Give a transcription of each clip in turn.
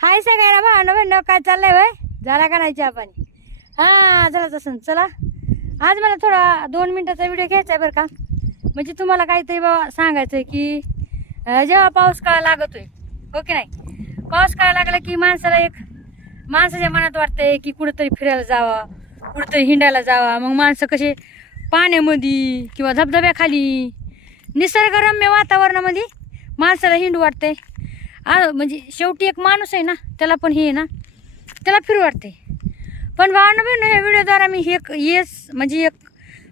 हाय सगळ्यांना भांडव भांडव काय चाललंय वय? झाला का नाही चहा पाणी? हा चला तसं. चला. आज मला थोडा दोन मिनिटाचा व्हिडिओ घ्यायचा आहे बरं का. म्हणजे तुम्हाला काहीतरी बाबा सांगायचं आहे की जेव्हा पाऊस काळ लागतोय हो की नाही? पाऊस काळ लागला की माणसाला एक माणसाच्या मनात वाटतंय की कुठंतरी फिरायला जावा कुठंतरी हिंडायला जावा. मग माणसं कसे पाण्यामध्ये किंवा धबधब्याखाली निसर्गरम्य वातावरणामध्ये माणसाला हिंडू वाटतंय. आ म्हणजे शेवटी एक माणूस आहे ना त्याला पण हे आहे ना त्याला फिरवाडते पण भावना बहिण ह्या व्हिडिओद्वारा मी एक येस म्हणजे एक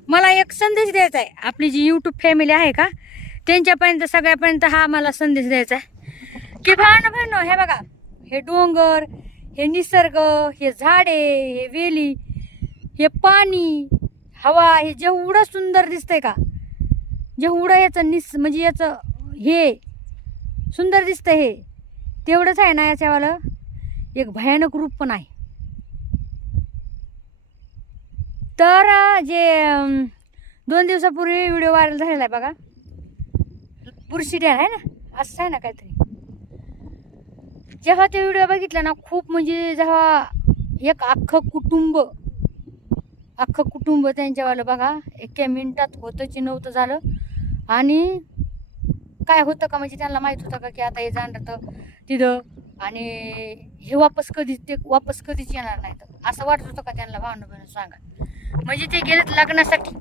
मला एक संदेश द्यायचा आहे. आपली जी यूट्यूब फॅमिली आहे का त्यांच्यापर्यंत सगळ्यापर्यंत हा मला संदेश द्यायचा आहे. की भावना बहिण हे बघा हे डोंगर हे निसर्ग हे झाडे हे वेली हे पाणी हवा हे जेवढं सुंदर दिसतंय का जेवढं याचं निस म्हणजे याचं हे सुंदर दिसतं हे. तेवढंच आहे ना याच्यावालं? एक भयानक रूप पण आहे. तर जे दोन दिवसापूर्वी व्हिडिओ व्हायरल झालेला आहे बघा. बुरशी आहे ना? असं आहे ना काहीतरी. जेव्हा ते व्हिडिओ बघितला ना खूप म्हणजे जेव्हा एक अख्खं कुटुंब अख्खं कुटुंब त्यांच्यावालं बघा एका मिनिटात होतंच नव्हतं झालं. आणि काय होतं का? म्हणजे त्यांना माहीत होतं का की आता हे जाणार तर तिथं आणि हे वापस कधीच ते वापस कधीच येणार नाही तर असं वाटत होतं का त्यांना भावना बहिण सांगा म्हणजे ते गेलेत लग्नासाठी.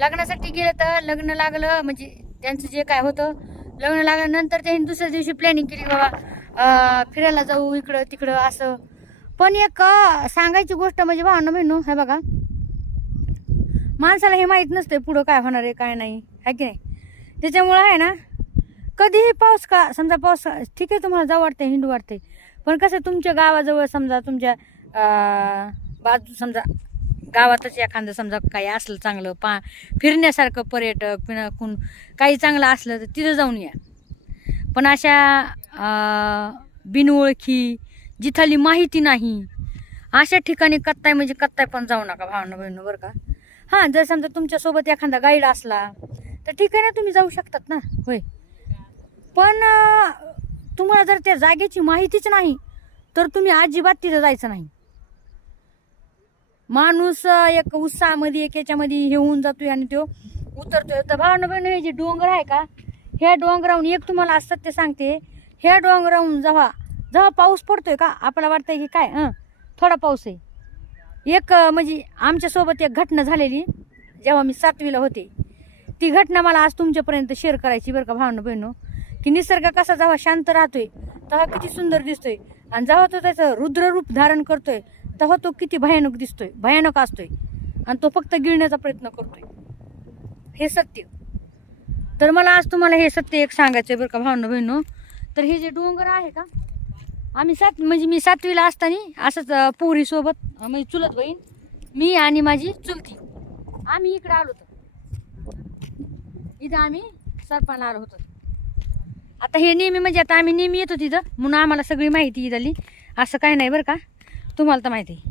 लग्नासाठी गेले तर लग्न लागलं म्हणजे त्यांचं जे काय होतं लग्न लागल्यानंतर त्यांनी दुसऱ्या दिवशी प्लॅनिंग केली बाबा फिरायला जाऊ इकडं तिकडं असं. पण एक सांगायची गोष्ट म्हणजे भावना बहिणू हे बघा. माणसाला हे माहीत नसते पुढं काय होणार आहे काय नाही. आहे की नाही? त्याच्यामुळं आहे ना कधीही पाऊस का समजा पाऊस ठीक आहे तुम्हाला जाऊ वाटते हिंडू वाटते पण कसं तुमच्या गावाजवळ समजा तुमच्या बाजू समजा गावातच एखादं समजा काही असलं चांगलं पा फिरण्यासारखं पर्यटक पिणं कोण काही चांगलं असलं तर तिथं जाऊन या. पण अशा बिनओळखी जिथली माहिती नाही अशा ठिकाणी कत्ताय म्हणजे कत्ताय पण जाऊ नका भावना बहिणं बरं का? हां जर समजा तुमच्यासोबत एखादा गाईड असला तर ठीक आहे ना तुम्ही जाऊ शकतात ना. होय. पण तुम्हाला जर त्या जागेची माहितीच नाही तर तुम्ही अजिबात तिथं जायचं नाही. माणूस एक उत्साहामध्ये एक याच्यामध्ये हे होऊन जातोय आणि तो उतरतोय. तर भावना बहिण हे जे डोंगर आहे का ह्या डोंगराहून एक तुम्हाला असतात सत्य सांगते. ह्या डोंगराहून जेव्हा जेव्हा पाऊस पडतोय का आपल्याला वाटतंय की काय हं थोडा पाऊस आहे. एक म्हणजे आमच्यासोबत एक घटना झालेली जेव्हा मी सातवीला होते. ती घटना मला आज तुमच्यापर्यंत शेअर करायची बरं का भावना बहिणो. की निसर्ग कसा जेव्हा शांत राहतोय तेव्हा किती सुंदर दिसतोय. आणि जेव्हा तो त्याचं रुद्र रूप धारण करतोय तेव्हा तो किती भयानक दिसतोय भयानक असतोय. आणि तो फक्त गिळण्याचा प्रयत्न करतोय. हे सत्य. तर मला आज तुम्हाला हे सत्य एक सांगायचं आहे बरं का भावना बहिणो. तर हे जे डोंगर आहे का आम्ही सात म्हणजे मी सातवीला असताना असंच पोरीसोबत म्हणजे चुलत बहीण मी आणि माझी चुलती. आम्ही इकडे आलो तिथं आम्ही सरपण आलो होतो. आता हे नेहमी म्हणजे आता आम्ही नेहमी येतो तिथं. म्हणून आम्हाला सगळी माहिती झाली. असं काय नाही बरं का? तुम्हाला तर माहिती आहे.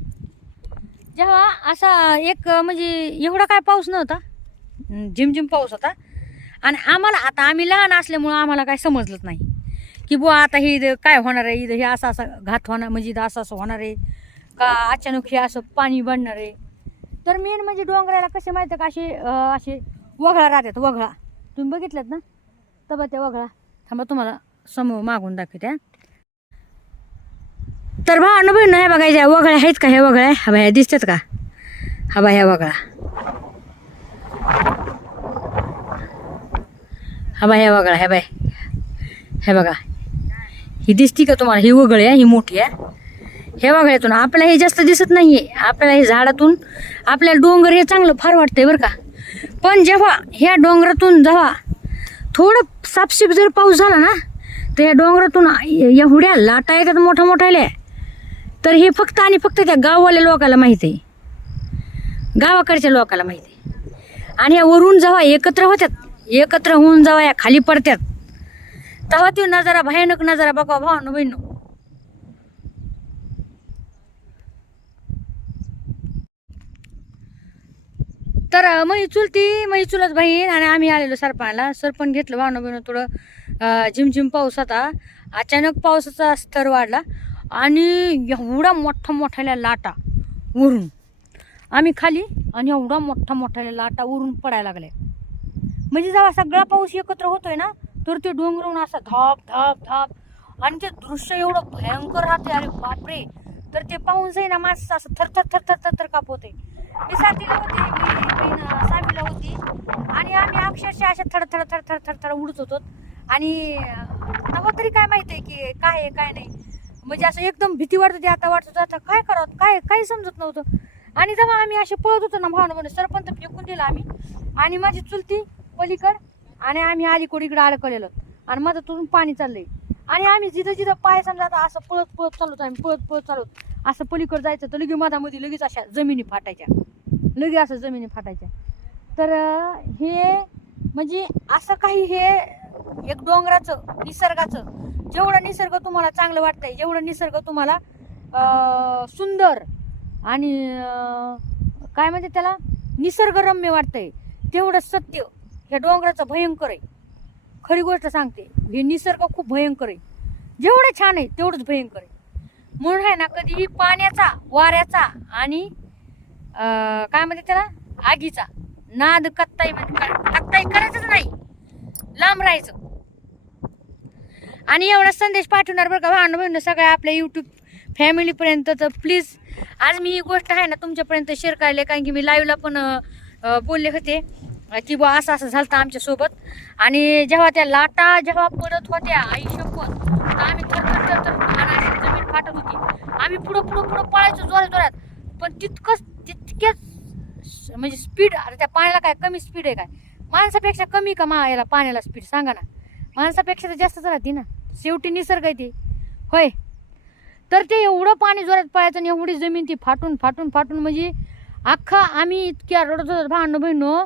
जेव्हा असा एक म्हणजे एवढा काय पाऊस नव्हता. झिमझिम पाऊस होता. आणि आम्हाला आता आम्ही लहान असल्यामुळं आम्हाला काय समजलंच नाही. की बुवा आता हे काय होणार आहे? इथं हे असं असं घात होणार म्हणजे इथं असं असं होणार आहे. का अचानक हे असं पाणी बनणार आहे? तर मेन म्हणजे डोंगराला कसे माहिती का? असे असे वगळा राहतात वगळा. तुम्ही बघितल्यात ना? तबा त्या वगळा. थांबा तुम्हाला समोर मागून दाखवते तर तर अनुभव ना हे बघायच्या वगळ्या आहेत का? ह्या वगळ्या हा बाया दिसतात का? हा बाया ह्या वगळा. हा बा ह्या वगळा ह्या बाय हे बघा. ही दिसती का तुम्हाला? ही वगळी आहे ही मोठी आहे. हे वगळ्यातून आपल्याला हे जास्त दिसत नाही आहे आपल्याला हे झाडातून आपल्याला डोंगर हे चांगलं फार वाटतंय बरं का. पण जेव्हा ह्या डोंगरातून जेव्हा थोडं सापशिप जर पाऊस झाला ना तर या डोंगरातून एवढ्या लाटा येतात मोठ्या मोठ्याल्या. तर हे फक्त आणि फक्त त्या गाववाल्या लोकाला माहीत आहे. गावाकडच्या लोकाला माहीत आहे. आणि या वरून जेव्हा एकत्र होत्यात एकत्र होऊन जेव्हा या खाली पडत्यात तेव्हा तो नजारा भयानक नजारा बघा भावानो बहिणू तर मग चुलती मग चुलत बहीण आणि आम्ही आलेलो सरपणाला. सरपण घेतलं वाहनं बहिणं थोडं झिमझिम पाऊस होता. अचानक पावसाचा स्तर वाढला आणि एवढा मोठा मोठ्याल्या लाटा उरून आम्ही खाली आणि एवढा मोठा मोठ्याला लाटा उरून पडायला लागल्या. म्हणजे जेव्हा सगळा पाऊस एकत्र होतोय ना तर ते डोंगरून असा धाप धाप धाप आणि ते दृश्य एवढं भयंकर राहते अरे बापरे! तर ते पाहून आहे ना माणसं असं थरथर थरथर थरथर कापवते मी साथीला होते मी बहीण सावीला होती. आणि आम्ही अक्षरशः अशा थडथड थड थड थड थड उडत होतो. आणि तेव्हा तरी काय माहिती आहे की काय आहे काय नाही. म्हणजे असं एकदम भीती वाटत होती आता वाटत होतं आता काय करावं काय काही समजत नव्हतं. आणि जेव्हा आम्ही असे पळत होतो ना भावना म्हणून सरपंच फेकून दिला आम्ही. आणि माझी चुलती पलीकड आणि आम्ही अलीकडे इकडं अडकलेलो. आणि माझं तुझून पाणी चाललंय. आणि आम्ही जिथं जिथं पाय समजा आता असं पळत पळत चालवतो आम्ही पळत पळत चालवतो असं पलीकडे जायचं तर लगेच मधामध्ये लगेच अशा जमिनी फाटायच्या. लगे असं जमिनी फाटायच्या. तर हे म्हणजे असं काही हे एक डोंगराचं निसर्गाचं जेवढं निसर्ग तुम्हाला चांगलं वाटतंय जेवढं निसर्ग तुम्हाला सुंदर आणि काय म्हणते त्याला? निसर्गरम्य वाटतंय तेवढं सत्य ह्या डोंगराचं भयंकर आहे. खरी गोष्ट सांगते हे निसर्ग खूप भयंकर आहे. जेवढं छान आहे तेवढंच भयंकर आहे. म्हणून आहे ना कधीही पाण्याचा वाऱ्याचा आणि काय म्हणते त्याला? आगीचा. नाद कत्ताई कत्ताई करायचंच नाही. लांब राहायचं. आणि एवढा संदेश पाठवणार बरं का भांडण बहिण सगळ्या आपल्या यूट्यूब फॅमिलीपर्यंत तर प्लीज आज मी ही गोष्ट आहे ना तुमच्यापर्यंत शेअर करायला. कारण की मी लाईव्हला पण बोलले होते. की बुवा असं असं झालं आमच्यासोबत आणि जेव्हा त्या लाटा जेव्हा पडत होत्या आई शपथ तर आम्ही थरथर थरथर फाटत होती. आम्ही पुढं पुढं पुढं पळायचो जोरात जोरात. पण तितकंच तितक्याच म्हणजे स्पीड अरे त्या पाण्याला काय कमी स्पीड आहे काय? माणसापेक्षा कमी का मा याला पाण्याला स्पीड सांगा ना. माणसापेक्षा तर जास्तच राहते ना. शेवटी निसर्ग आहे ते. होय. तर ते एवढं पाणी जोरात पळायचं आणि एवढी जमीन ती फाटून फाटून फाटून म्हणजे अख्खा आम्ही इतक्या रडत होतो भांडण बहिणो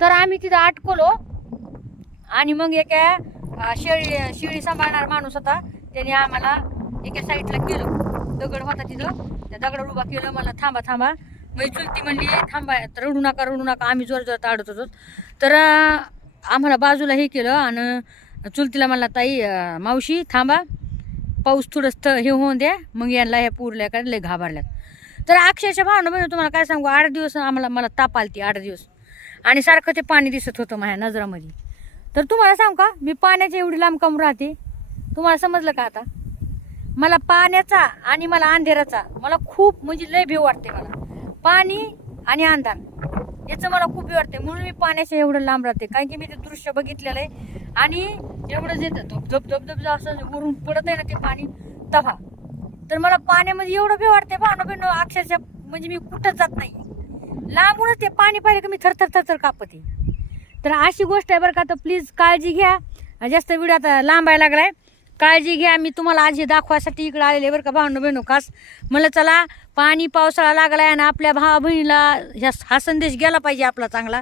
तर आम्ही तिथं अटकलो. आणि मग एका शेळी शेळी सांभाळणारा माणूस होता. त्याने आम्हाला एका साईडला केलं. दगड होता तिथं. त्या दगड उभा केलं. मला थांबा थांबा. मग चुलती म्हणली थांबा तर रडू नका रडू नका. आम्ही जोर जोरात आडत होतो. तर आम्हाला बाजूला हे केलं आणि चुलतीला म्हणला ताई मावशी थांबा. पाऊस थोडं हे होऊन द्या. मग यांना ह्या पुरल्या का लय घाबरल्यात. तर अक्षरशः भावना म्हणजे तुम्हाला काय सांगू? आठ दिवस आम्हाला मला ताप आलती आठ दिवस. आणि सारखं ते पाणी दिसत होतं माझ्या नजरामध्ये. तर तुम्हाला सांग का? मी पाण्याच्या एवढी लांब कम राहते? तुम्हाला समजलं का आता? मला पाण्याचा आणि मला अंधेराचा मला खूप म्हणजे लय भीव वाटते मला. पाणी आणि अंधार याचं मला खूप भीव वाटते. म्हणून मी पाण्याच्या एवढं लांब राहते. कारण की मी ते दृश्य बघितलेलं आहे. आणि एवढं जे धब धब धब असं वरून पडत आहे ना ते पाणी तव्हा तर मला पाण्यामध्ये एवढं भीव वाटते भावना अक्षरशः म्हणजे मी कुठंच जात नाही. लांबूनच ते पाणी पाहिलं की मी थरथर थरथर कापते. तर अशी गोष्ट आहे बरं का तर प्लीज काळजी घ्या. जास्त व्हिडिओ आता लांबायला लागलाय. काळजी घ्या मी तुम्हाला आज हे दाखवायसाठी इकडे आलेले बरं का भावनो बहिणू. खास म्हणलं चला पाणी पावसाळा लागला आहे आणि आपल्या भावा बहिणीला ह्या हा संदेश गेला पाहिजे आपला चांगला.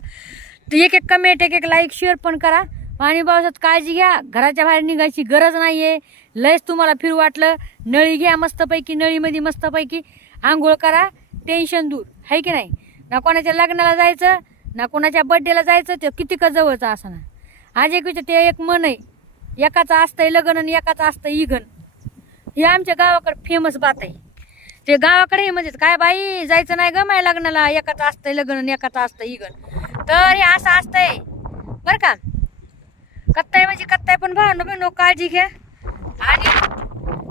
तर एक एक कमेंट एक एक लाईक शेअर पण करा. पाणी पावसात काळजी घ्या घराच्या बाहेर निघायची गरज नाही आहे लयच तुम्हाला फिरू वाटलं. नळी घ्या मस्तपैकी नळीमध्ये मस्तपैकी. आंघोळ करा टेन्शन दूर. आहे की नाही? ना कोणाच्या लग्नाला जायचं ना कोणाच्या बड्डेला जायचं ते किती का जवळचं असं ना आज एक विचार ते एक मन आहे. एकाचं असतंय लग्न आणि एकाचं असतं इगन. हे आमच्या गावाकडे फेमस बात आहे. ते गावाकडे म्हणजेच म्हणजे काय बाई जायचं नाही ग माझ्या लग्नाला. एकाचं असतंय लग्न आणि एकाचं असतं इगन. तर हे असं असतंय. बरं का? कत्ताय म्हणजे कत्ताय पण भावनं बहिणो काळजी घ्या. आणि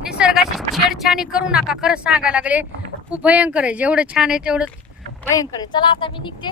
निसर्गाची छेडछाणी करू नका. खरंच सांगायला लागले. खूप भयंकर आहे. जेवढं छान आहे तेवढं भयंकर आहे. चला आता मी निघते.